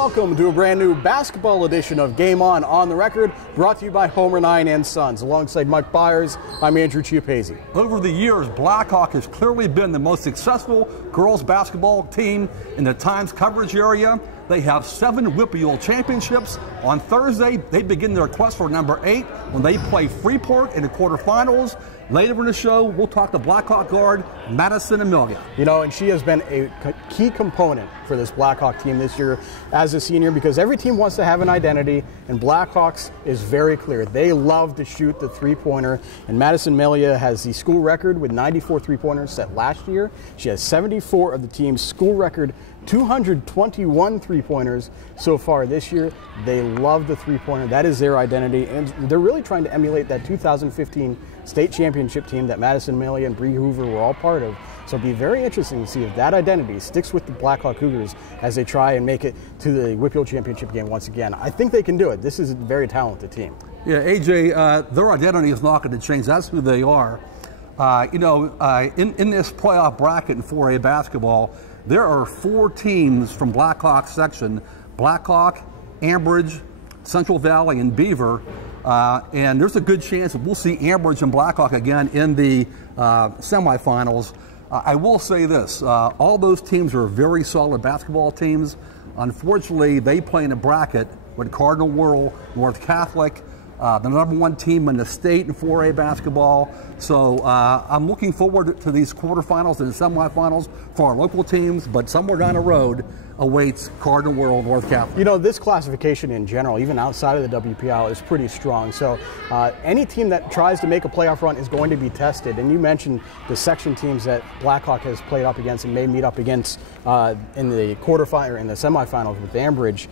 welcome to a brand new basketball edition of Game On the Record, brought to you by Homer 9 and Sons. Alongside Mike Bires, I'm Andrew Chiappazzi. Over the years, Blackhawk has clearly been the most successful girls basketball team in the Times coverage area. They have 7 WPIAL championships. On Thursday, they begin their quest for number 8 when they play Freeport in the quarterfinals. Later in the show, we'll talk to Blackhawk guard Madison Amalia. You know, and she has been a key component for this Blackhawk team this year as a senior, because every team wants to have an identity, and Blackhawks is very clear. They love to shoot the three-pointer, and Madison Amalia has the school record with 94 three-pointers set last year. She has 74 of the team's school record 221 three-pointers so far this year. They love the three-pointer. That is their identity, and they're really trying to emulate that 2015 state championship team that Madison Amalia and Bree Hoover were all part of. So it'll be very interesting to see if that identity sticks with the Blackhawk Cougars as they try and make it to the WPIAL championship game once again. I think they can do it. This is a very talented team. Yeah, AJ, their identity is not going to change. That's who they are. In this playoff bracket in 4A basketball, there are 4 teams from Blackhawk's section: Blackhawk, Ambridge, Central Valley, and Beaver. And there's a good chance that we'll see Ambridge and Blackhawk again in the semifinals. I will say this, all those teams are very solid basketball teams. Unfortunately, they play in a bracket with Cardinal Wuerl, North Catholic, the #1 team in the state in 4A basketball. So I'm looking forward to these quarterfinals and semifinals for our local teams, but somewhere down the road awaits Cardinal Wuerl, North Catholic. You know, this classification in general, even outside of the WPIAL, is pretty strong. So any team that tries to make a playoff run is going to be tested. And you mentioned the section teams that Blackhawk has played up against and may meet up against in the quarterfinal, in the semifinals with Ambridge.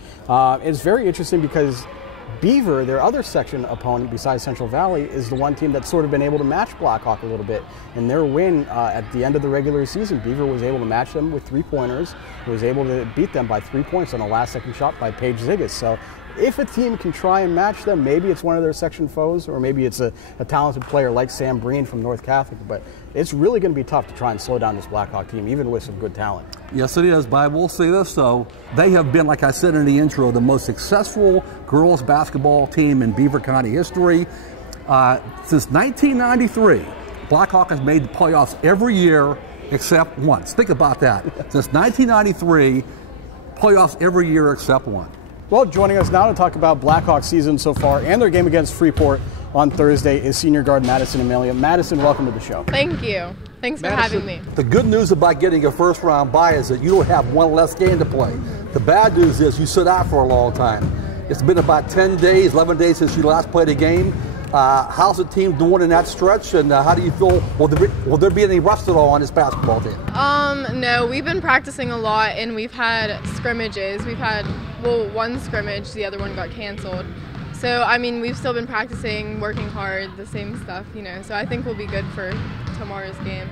It's very interesting because Beaver, their other section opponent besides Central Valley, is the one team that's sort of been able to match Blackhawk a little bit. In their win at the end of the regular season, Beaver was able to match them with 3-pointers. Was able to beat them by 3 points on a last-second shot by Paige Ziggis. So if a team can try and match them, maybe it's one of their section foes, or maybe it's a talented player like Sam Breen from North Catholic. But it's really going to be tough to try and slow down this Blackhawk team, even with some good talent. Yes, it is, but I will say this, though. They have been, like I said in the intro, the most successful girls basketball team in Beaver County history. Since 1993, Blackhawk has made the playoffs every year except once. Think about that. Since 1993, playoffs every year except one. Well, joining us now to talk about Blackhawks season so far and their game against Freeport on Thursday is senior guard Madison Amalia. Madison, welcome to the show. Thank you. Thanks for having me. The good news about getting a first-round bye is that you don't have one less game to play. The bad news is you sit out for a long time. It's been about 10 days, 11 days since you last played a game. How's the team doing in that stretch, and how do you feel? Will there be any rust at all on this basketball team? No, we've been practicing a lot, and we've had scrimmages. We've had, well, one scrimmage, the other one got canceled. So, I mean, we've still been practicing, working hard, the same stuff, you know, so I think we'll be good for tomorrow's game.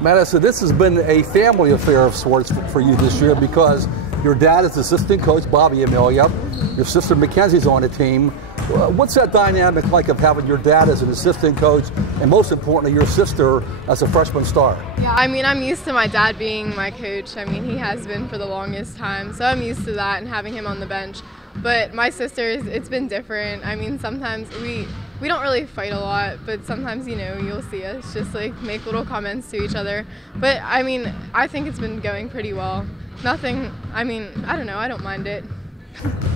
Madison, this has been a family affair of sorts for you this year, because your dad is assistant coach, Bobby Amalia. Your sister Mackenzie's on the team. What's that dynamic like of having your dad as an assistant coach, and most importantly, your sister as a freshman star? Yeah, I mean, I'm used to my dad being my coach. I mean, he has been for the longest time, so I'm used to that and having him on the bench. But my sisters, it's been different. I mean, sometimes we don't really fight a lot, but sometimes, you know, you'll see us just like make little comments to each other. But I mean, I think it's been going pretty well. Nothing, I mean, I don't know, I don't mind it.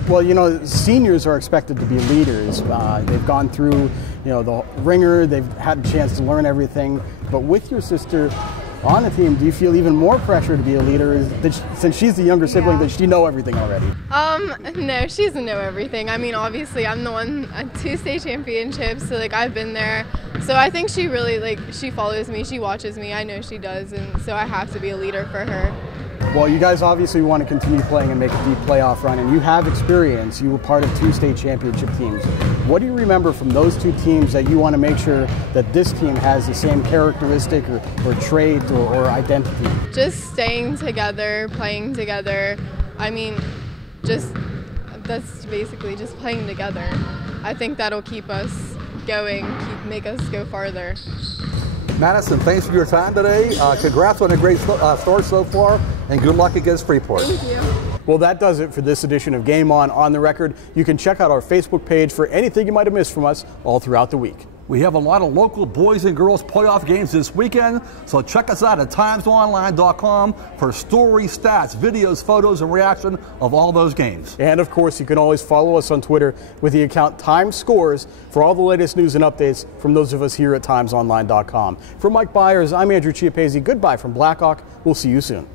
Well, you know, seniors are expected to be leaders. They've gone through, you know, the ringer. They've had a chance to learn everything. But with your sister on the team, do you feel even more pressure to be a leader? Since she's the younger sibling, does she know everything already? No, she doesn't know everything. I mean, obviously, I'm the one at 2 state championships, so like I've been there. So I think she really she follows me, she watches me. I know she does, and so I have to be a leader for her. Well, you guys obviously want to continue playing and make a deep playoff run, and you have experience. You were part of 2 state championship teams. What do you remember from those 2 teams that you want to make sure that this team has the same characteristic or traits or identity? Just staying together, playing together. I mean, that's basically just playing together. I think that'll keep us going, make us go farther. Madison, thanks for your time today. Congrats on a great start so far, and good luck against Freeport. Thank you. Well, that does it for this edition of Game On the Record. You can check out our Facebook page for anything you might have missed from us all throughout the week. We have a lot of local boys and girls playoff games this weekend, so check us out at timesonline.com for stories, stats, videos, photos, and reaction of all those games. And of course, you can always follow us on Twitter with the account Times Scores for all the latest news and updates from those of us here at timesonline.com. For Mike Bires, I'm Andrew Chiappazzi. Goodbye from Blackhawk. We'll see you soon.